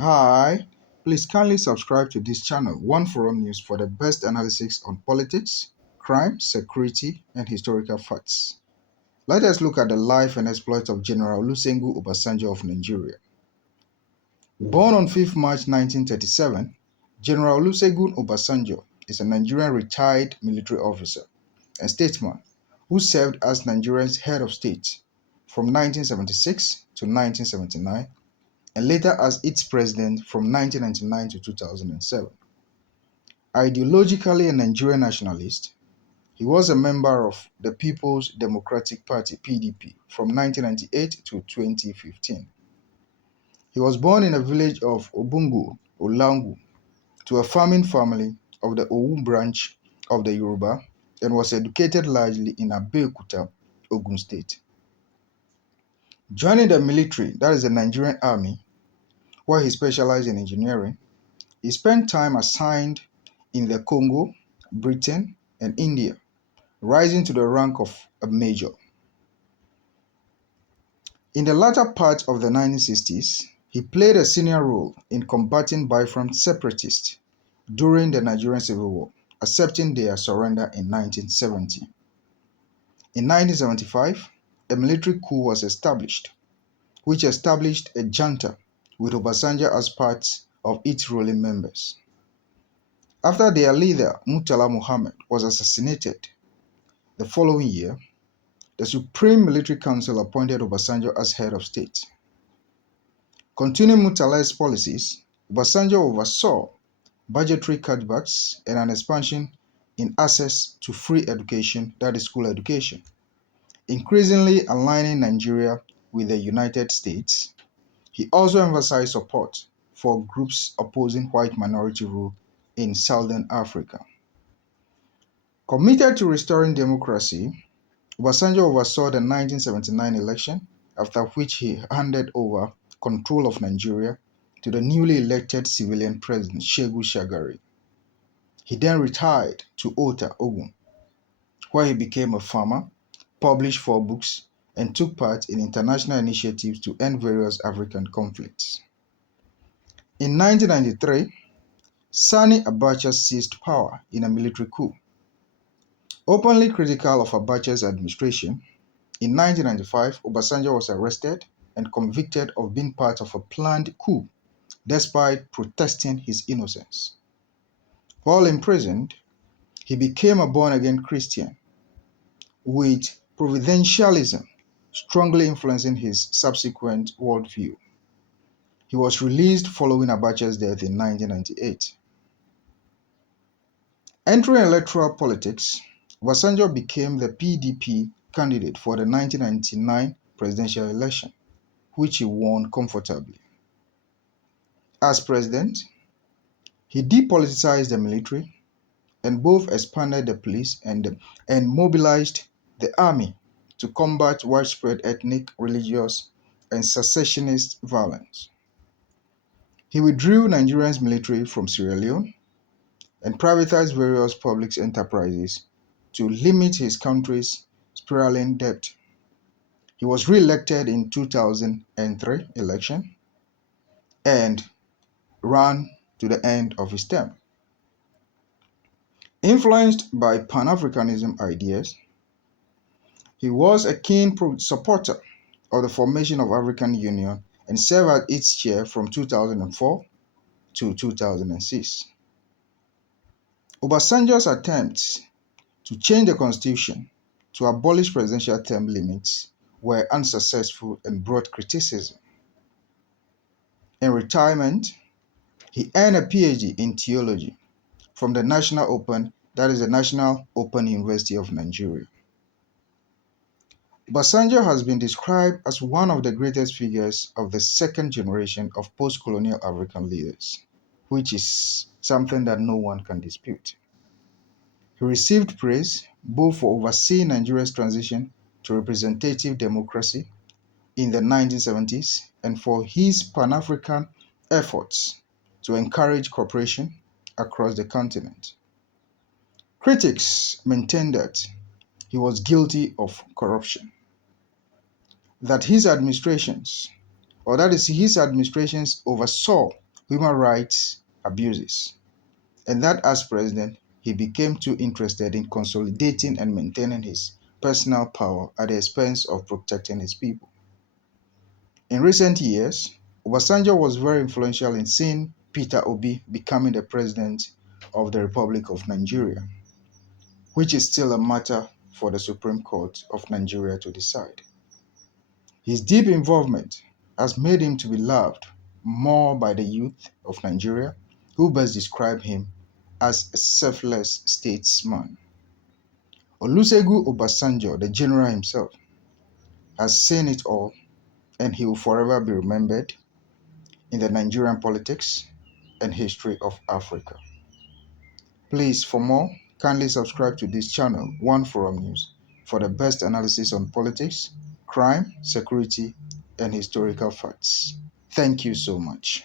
Hi, please kindly subscribe to this channel, One Forum News, for the best analysis on politics, crime, security, and historical facts. Let us look at the life and exploits of General Olusegun Obasanjo of Nigeria. Born on 5th March 1937, General Olusegun Obasanjo is a Nigerian retired military officer and statesman who served as Nigeria's head of state from 1976 to 1979 and later as its president from 1999 to 2007. Ideologically a Nigerian nationalist, he was a member of the People's Democratic Party (PDP) from 1998 to 2015. He was born in a village of Obungu, Olangu, to a farming family of the Owu branch of the Yoruba and was educated largely in Abeokuta, Ogun State. Joining the military, that is the Nigerian Army, where he specialized in engineering, he spent time assigned in the Congo, Britain, and India, rising to the rank of a major. In the latter part of the 1960s, he played a senior role in combating Biafran separatists during the Nigerian Civil War, accepting their surrender in 1970. In 1975, a military coup was established, which established a junta with Obasanjo as part of its ruling members. After their leader, Murtala Muhammad, was assassinated the following year, the Supreme Military Council appointed Obasanjo as head of state. Continuing Murtala's policies, Obasanjo oversaw budgetary cutbacks and an expansion in access to free education, that is school education, increasingly aligning Nigeria with the United States. He also emphasized support for groups opposing white minority rule in Southern Africa. Committed to restoring democracy, Obasanjo oversaw the 1979 election, after which he handed over control of Nigeria to the newly elected civilian president Segun Shagari. He then retired to Ota, Ogun, where he became a farmer, published 4 books, and took part in international initiatives to end various African conflicts. In 1993, Sani Abacha seized power in a military coup. Openly critical of Abacha's administration, in 1995, Obasanjo was arrested and convicted of being part of a planned coup, despite protesting his innocence. While imprisoned, he became a born-again Christian, with providentialism strongly influencing his subsequent worldview. He was released following Abacha's death in 1998. Entering electoral politics, Obasanjo became the PDP candidate for the 1999 presidential election, which he won comfortably. As president, he depoliticized the military and both expanded the police and mobilized the army to combat widespread ethnic, religious, and secessionist violence. He withdrew Nigeria's military from Sierra Leone and privatized various public enterprises to limit his country's spiraling debt. He was re-elected in 2003 election and ran to the end of his term. Influenced by Pan-Africanism ideas, he was a keen supporter of the formation of African Union and served as its chair from 2004 to 2006. Obasanjo's attempts to change the constitution to abolish presidential term limits were unsuccessful and brought criticism. In retirement, he earned a PhD in theology from the National Open, that is the National Open University of Nigeria. Obasanjo has been described as one of the greatest figures of the second generation of post-colonial African leaders, which is something that no one can dispute. He received praise both for overseeing Nigeria's transition to representative democracy in the 1970s and for his Pan-African efforts to encourage cooperation across the continent. Critics maintain that he was guilty of corruption, that his administrations oversaw human rights abuses, and that as president, he became too interested in consolidating and maintaining his personal power at the expense of protecting his people. In recent years, Obasanjo was very influential in seeing Peter Obi becoming the president of the Republic of Nigeria, which is still a matter for the Supreme Court of Nigeria to decide. His deep involvement has made him to be loved more by the youth of Nigeria, who best describe him as a selfless statesman. Olusegun Obasanjo, the general himself, has seen it all, and he will forever be remembered in the Nigerian politics and history of Africa. Please, for more, kindly subscribe to this channel, One Forum News, for the best analysis on politics, crime, security, and historical facts. Thank you so much.